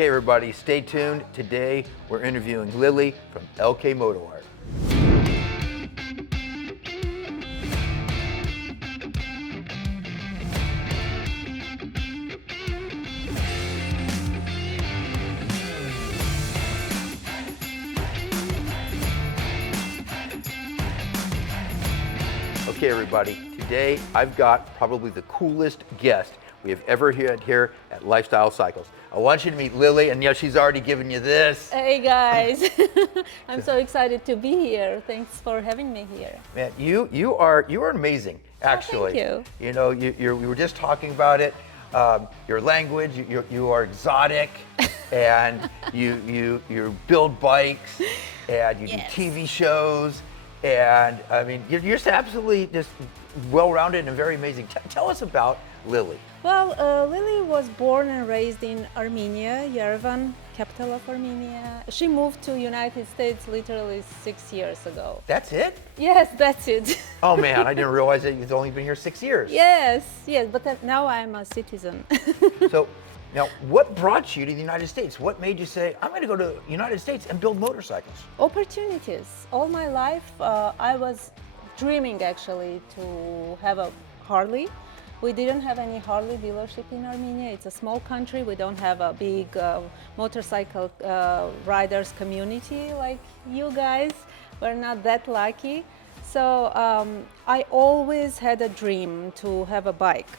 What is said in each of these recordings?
Okay, everybody, stay tuned. Today, we're interviewing Lily from LK Moto Art. Okay, everybody, today I've got probably the coolest guest we have ever had here at Lifestyle Cycles. I want you to meet Lily, and she's already given you this. Hey guys, I'm so excited to be here. Thanks for having me here. Man, you are amazing, actually. Oh, thank you. You know, we were just talking about it. Your language, you are exotic, and you build bikes, and you do TV shows. And I mean, you're just absolutely just well-rounded and very amazing. Tell us about Lily. Well, Lily was born and raised in Armenia, Yerevan, capital of Armenia. She moved to United States literally 6 years ago. That's it? Yes, that's it. Oh man, I didn't realize that you've only been here 6 years. Yes, but now I'm a citizen. So, now what brought you to the United States? What made you say, I'm going to go to the United States and build motorcycles? Opportunities. All my life, I was dreaming actually to have a Harley. We didn't have any Harley dealership in Armenia. It's a small country. We don't have a big motorcycle riders community like you guys. We're not that lucky. So I always had a dream to have a bike.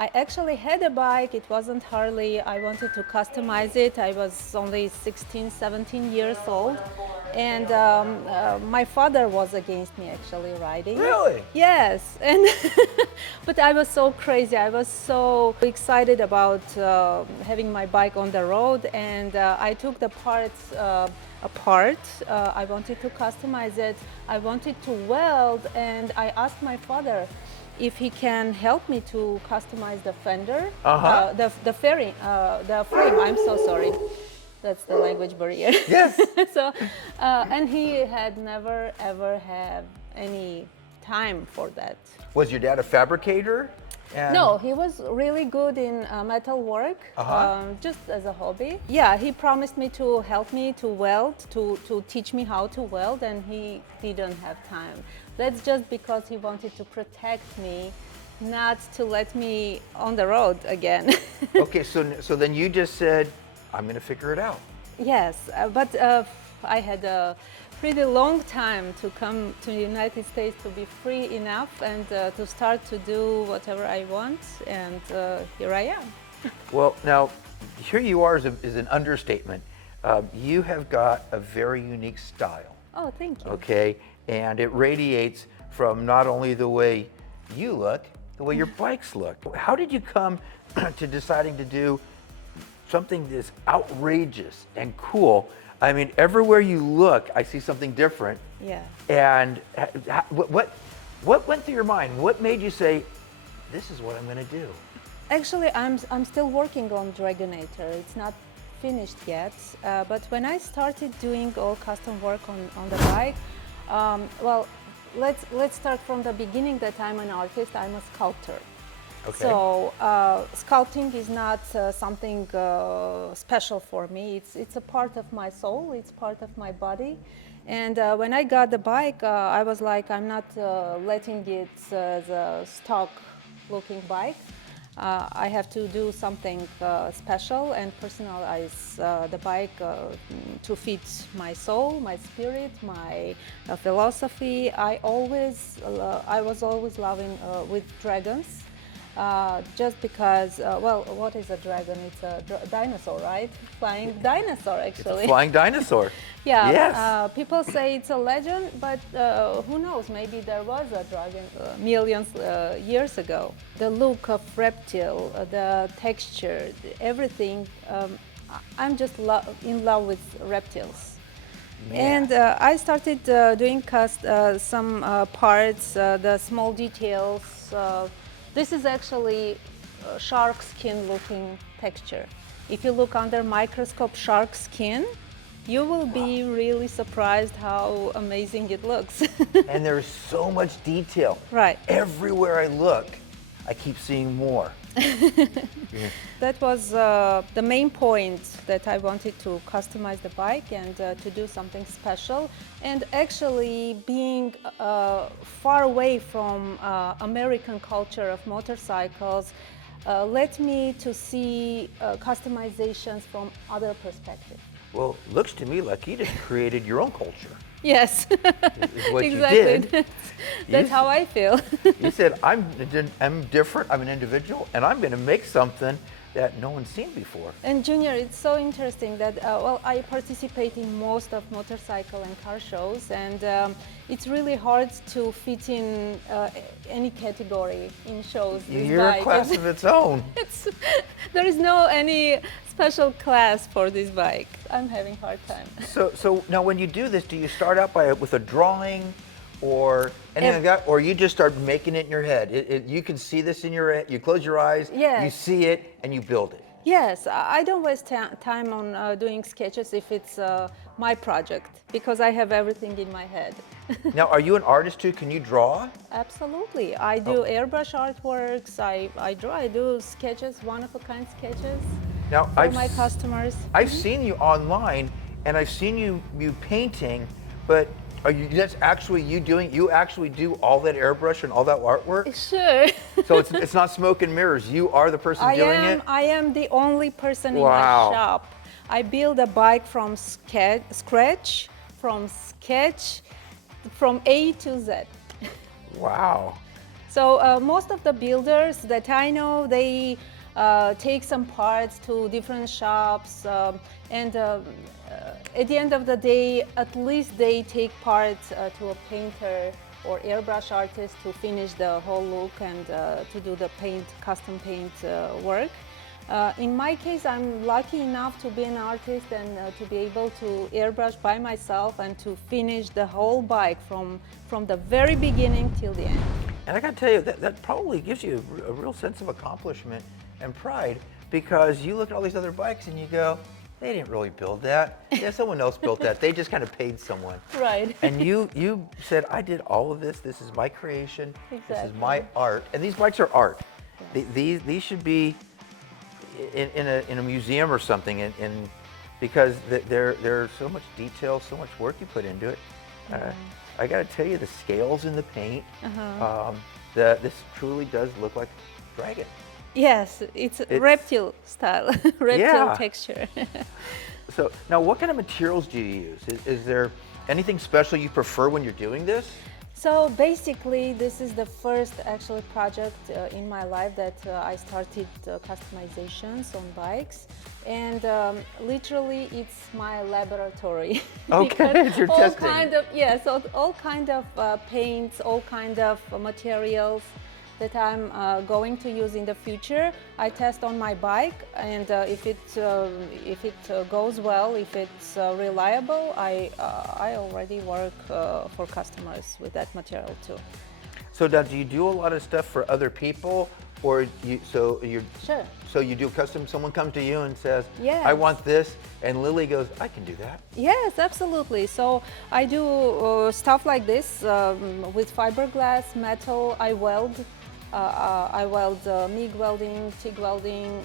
I actually had a bike. It wasn't Harley. I wanted to customize it. I was only 16, 17 years old. And my father was against me actually riding. Really? Yes. And but I was so crazy. I was so excited about having my bike on the road, and I took the parts apart. I wanted to customize it. I wanted to weld, and I asked my father if he can help me to customize the fender, the frame. I'm so sorry. That's the language barrier. Yes. So, and he had never ever had any time for that. Was your dad a fabricator? No, he was really good in metal work, just as a hobby. Yeah, he promised me to help me to weld, to teach me how to weld, and he didn't have time. That's just because he wanted to protect me, not to let me on the road again. Okay, so then you just said, I'm going to figure it out. Yes, but I had a pretty long time to come to the United States to be free enough and to start to do whatever I want, and here I am. Well, now, here you are is an understatement. You have got a very unique style. Oh, thank you. Okay, and it radiates from not only the way you look, the way your bikes look. How did you come to deciding to do something this outrageous and cool? I mean, everywhere you look, I see something different. Yeah. And what went through your mind? What made you say, this is what I'm going to do? Actually, I'm still working on Dragonator. It's not finished yet, but when I started doing all custom work on the bike, well, let's start from the beginning that I'm an artist. I'm a sculptor. Okay. So sculpting is not something special for me. It's a part of my soul. It's part of my body. And when I got the bike, I was like, I'm not letting it as a stock-looking bike. I have to do something special and personalize the bike to fit my soul, my spirit, my philosophy. I was always loving with dragons. Just because, well, what is a dragon? It's a dinosaur, right? Flying dinosaur, actually. It's a flying dinosaur. Yeah. Yes. People say it's a legend, but who knows? Maybe there was a dragon millions years ago. The look of reptile, the texture, everything. I'm just in love with reptiles. Man. And I started doing some parts, the small details. This is actually shark skin looking texture. If you look under microscope shark skin, you will be really surprised how amazing it looks. And there's so much detail. Right. Everywhere I look, I keep seeing more. That was the main point, that I wanted to customize the bike and to do something special. And actually, being far away from American culture of motorcycles led me to see customizations from other perspectives. Well, looks to me like you just created your own culture. Yes, Is what exactly. you did. That's how I feel. You said, I'm different, I'm an individual, and I'm going to make something that no one's seen before. And Junior, it's so interesting that, well, I participate in most of motorcycle and car shows, and it's really hard to fit in any category in shows. You're a class of its own. There is no any special class for this bike. I'm having a hard time. So now when you do this, do you start out with a drawing or anything like that, or you just start making it in your head? You can see this in your head, you close your eyes, Yes. you see it, and you build it. Yes, I don't waste time on doing sketches if it's my project, because I have everything in my head. Now, are you an artist too? Can you draw? Absolutely. I do airbrush artworks, I draw, I do sketches, one-of-a-kind sketches Now, for my customers. I've seen you online, and I've seen you painting, but that's actually you doing? You actually do all that airbrush and all that artwork? Sure. So it's not smoke and mirrors. You are the person doing it. I am the only person in Wow. my shop. I build a bike from scratch, from A to Z. Wow. So most of the builders that I know, they take some parts to different shops, and at the end of the day, at least they take parts to a painter or airbrush artist to finish the whole look and to do the custom paint work. In my case, I'm lucky enough to be an artist and to be able to airbrush by myself and to finish the whole bike from the very beginning till the end. And I got to tell you, that probably gives you a real sense of accomplishment and pride, because you look at all these other bikes and you go, they didn't really build that. Yeah, someone else built that. They just kind of paid someone. Right. And you said, I did all of this. This is my creation. Exactly. This is my art. And these bikes are art. Yes. These should be in a museum or something, and because there's so much detail, so much work you put into it. I got to tell you, the scales in the paint, this truly does look like a dragon. Yes, it's reptile style, reptile texture. So now, what kind of materials do you use? Is there anything special you prefer when you're doing this? So basically, this is the first actual project in my life that I started customizations on bikes, and literally it's my laboratory. Okay, it's your testing. So all kind of paints, all kind of materials that I'm going to use in the future, I test on my bike, and if it goes well, if it's reliable, I already work for customers with that material too. So now, do you do a lot of stuff for other people, or Sure. So you do custom? Someone comes to you and says, Yes. I want this, and Lily goes, I can do that. Yes, absolutely. So I do stuff like this with fiberglass, metal. I weld MIG welding, TIG welding,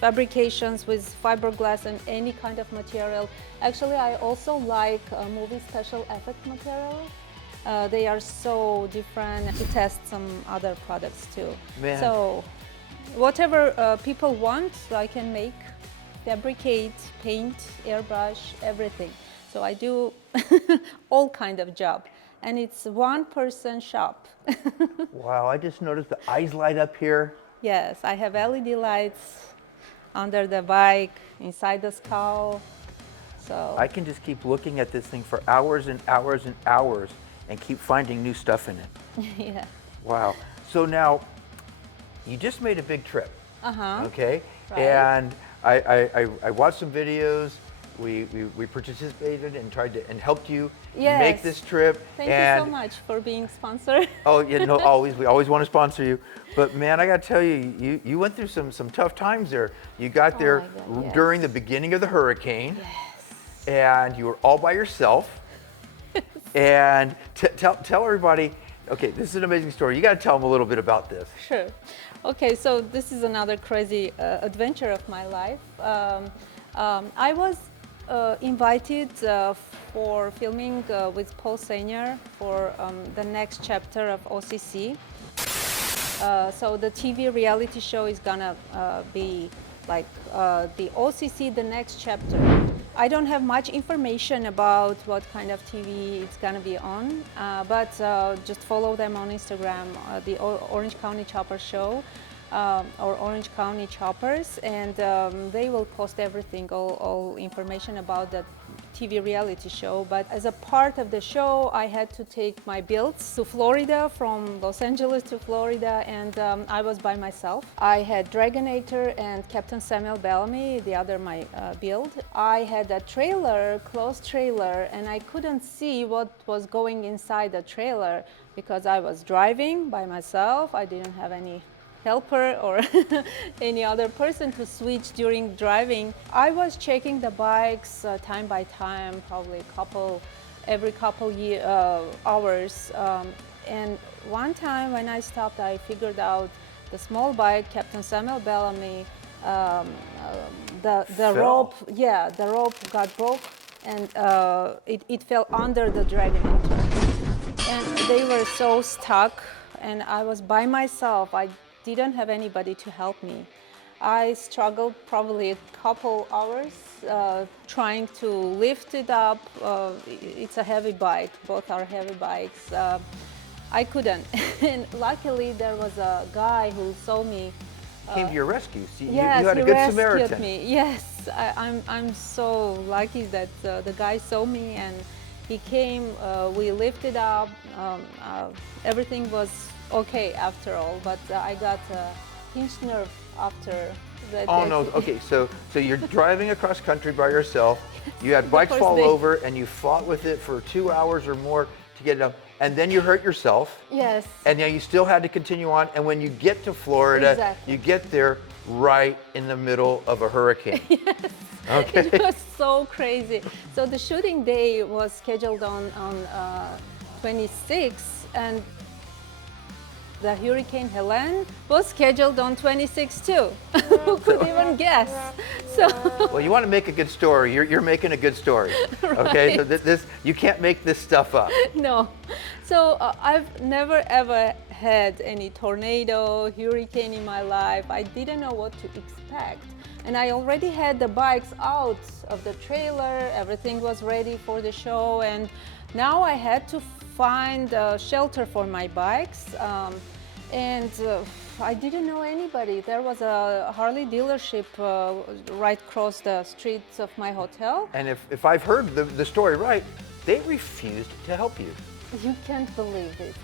fabrications with fiberglass and any kind of material. Actually, I also like movie special effect material. They are so different. To test some other products too. Man. So whatever people want, I can make, fabricate, paint, airbrush, everything. So I do all kind of job. And it's one-person shop. Wow, I just noticed the eyes light up here. Yes, I have LED lights under the bike, inside the skull. So I can just keep looking at this thing for hours and hours and hours and keep finding new stuff in it. yeah. Wow. So now, you just made a big trip. Okay? Right. And I watched some videos. We participated and tried to and helped you make this trip. Thank you so much for being sponsored. Oh, yeah, no, always. We always want to sponsor you. But man, I got to tell you, you went through some tough times there. You got there my God, yes. during the beginning of the hurricane. Yes. And you were all by yourself. And tell everybody, okay, this is an amazing story. You got to tell them a little bit about this. Sure. Okay, so this is another crazy adventure of my life. I was invited for filming with Paul Senior for the next chapter of OCC. So the TV reality show is gonna be like the OCC, the next chapter. I don't have much information about what kind of TV it's gonna be on, but just follow them on Instagram, the Orange County Chopper Show, or Orange County Choppers, and they will post everything, all information about the TV reality show. But as a part of the show, I had to take my builds to Florida, from Los Angeles to Florida, and I was by myself. I had Dragonator and Captain Samuel Bellamy, the other my build. I had a trailer, closed trailer, and I couldn't see what was going inside the trailer because I was driving by myself. I didn't have any helper or any other person to switch during driving. I was checking the bikes time by time, probably every couple hours. And one time when I stopped, I figured out the small bike, Captain Samuel Bellamy, the rope, the rope got broke, and it fell under the Dragonator. And they were so stuck, and I was by myself. I didn't have anybody to help me. I struggled probably a couple hours trying to lift it up. It's a heavy bike, both are heavy bikes. I couldn't. And luckily there was a guy who saw me. Came to your rescue. So Yes, you had a he good rescued Samaritan. me. Yes, I'm so lucky that the guy saw me and he came. We lifted up. Everything was okay after all, but I got a pinched nerve after that. Oh no, okay, so you're driving across country by yourself, you had bikes first fall day. over and you fought with it for 2 hours or more to get it up, and then you hurt yourself, Yes. and now you still had to continue on, and when you get to Florida, Exactly. you get there right in the middle of a hurricane. Okay. It was so crazy. So the shooting day was scheduled on 26, and the Hurricane Helene was scheduled on 26 too. Who could even guess? So Well, you want to make a good story, you're making a good story, okay? So this you can't make this stuff up. no. So I've never ever had any tornado, hurricane in my life. I didn't know what to expect. And I already had the bikes out of the trailer. Everything was ready for the show. And now I had to find a shelter for my bikes. I didn't know anybody. There was a Harley dealership right across the streets of my hotel. And if I've heard the story right, they refused to help you. You can't believe it.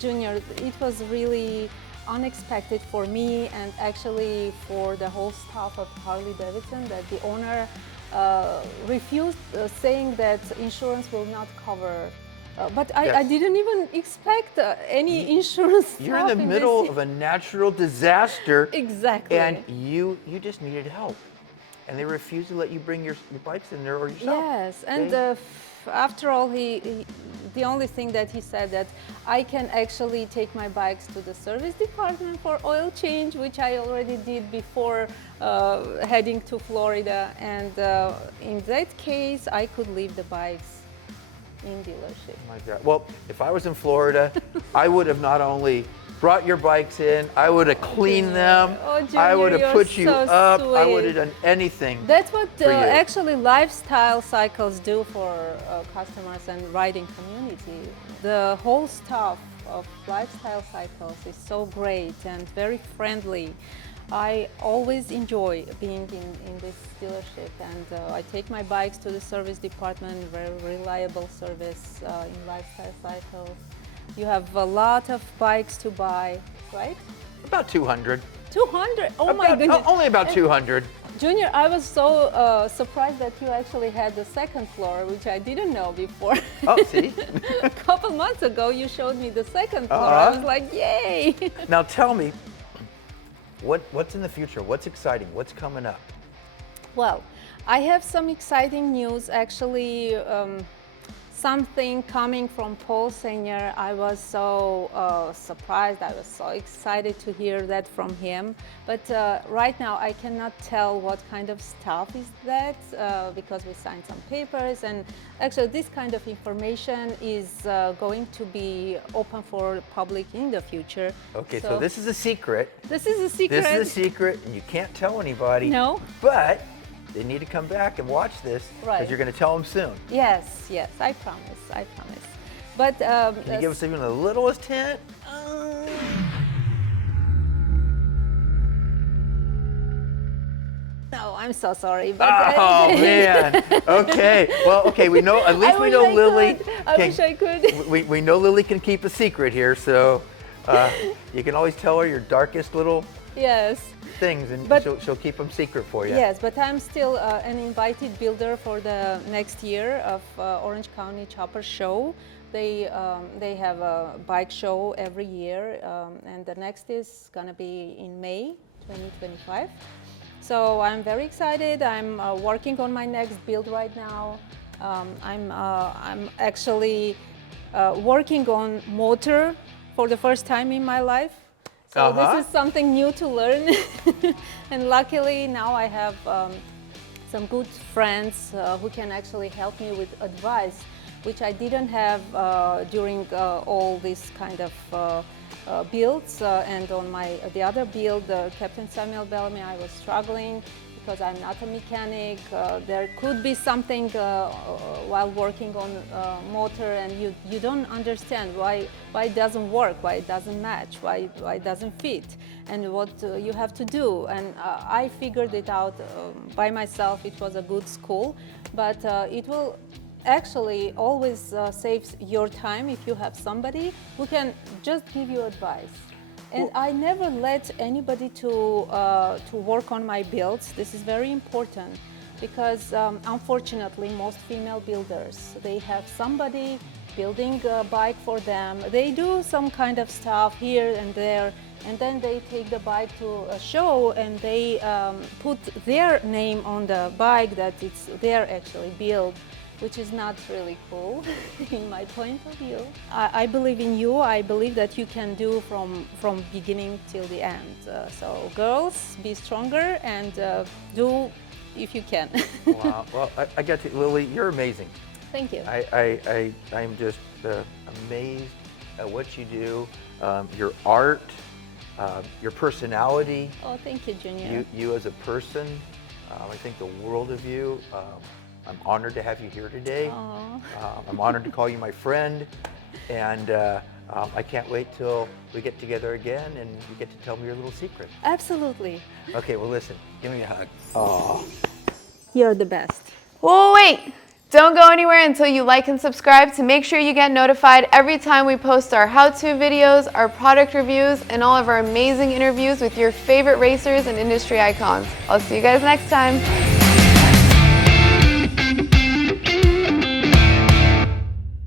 Junior, it was really unexpected for me and actually for the whole staff of Harley-Davidson, that the owner refused, saying that insurance will not cover. But I Yes. didn't even expect any insurance. You're in the middle this. of a natural disaster. Exactly. And you just needed help. And they refused to let you bring your bikes in there or yourself. Yes, and They- after all, the only thing that he said that I can actually take my bikes to the service department for oil change, which I already did before heading to Florida. And in that case, I could leave the bikes in dealership. Oh my God. Well, if I was in Florida, I would have not only brought your bikes in, I would have cleaned them, Oh, I would Junior, have put you you're so up, I would sweet. have done anything. That's what for you. actually lifestyle cycles do for customers and riding community. The whole staff of lifestyle cycles is so great and very friendly. I always enjoy being in this dealership, and I take my bikes to the service department, very reliable service in lifestyle cycles. You have a lot of bikes to buy, right? About 200. 200, oh my goodness. Only about 200. Junior, I was so surprised that you actually had the second floor, which I didn't know before. Oh, see? A couple months ago, you showed me the second floor. I was like, yay! Now tell me, what's in the future? What's exciting? What's coming up? Well, I have some exciting news. Actually, something coming from Paul Senior. I was so surprised. I was so excited to hear that from him. But right now I cannot tell what kind of stuff is that because we signed some papers, and actually this kind of information is going to be open for public in the future. Okay, so this is a secret. This is a secret. This is a secret, and you can't tell anybody. No. But they need to come back and watch this because Right. you're going to tell them soon. Yes, yes, I promise, I promise. But Can you give us even the littlest hint? no, I'm so sorry. But Oh man. Okay. Well, okay. We know. At least we know Lily. I wish I could. We know Lily can keep a secret here, so you can always tell her your darkest little Yes. things, and But- she'll keep them secret for you. Yes, but I'm still an invited builder for the next year of Orange County Chopper Show. They have a bike show every year, and the next is gonna be in May 2025. So I'm very excited. I'm working on my next build right now. I'm actually working on Moto for the first time in my life. So this is something new to learn. And luckily now I have some good friends who can actually help me with advice, which I didn't have during all these kind of builds. And on the other build, Captain Samuel Bellamy, I was struggling because I'm not a mechanic. There could be something while working on motor, and you don't understand why it doesn't work, why it doesn't match, why it doesn't fit, and what you have to do. And I figured it out by myself. It was a good school, but it will actually always saves your time if you have somebody who can just give you advice. And I never let anybody to work on my builds. This is very important because unfortunately most female builders, they have somebody building a bike for them. They do some kind of stuff here and there, and then they take the bike to a show and they put their name on the bike that it's their actually build, which is not really cool in my point of view. I believe in you. I believe that you can do from beginning till the end. So girls, be stronger and do if you can. Wow. Well, I got to, Lily, you're amazing. Thank you. I'm just amazed at what you do, your art, your personality. Oh, thank you, Junior. You as a person, I think the world of you. I'm honored to have you here today. I'm honored to call you my friend, and I can't wait till we get together again and you get to tell me your little secret. Absolutely. Okay, well listen, give me a hug. Oh. You're the best. Whoa, wait! Don't go anywhere until you like and subscribe to make sure you get notified every time we post our how-to videos, our product reviews, and all of our amazing interviews with your favorite racers and industry icons. I'll see you guys next time.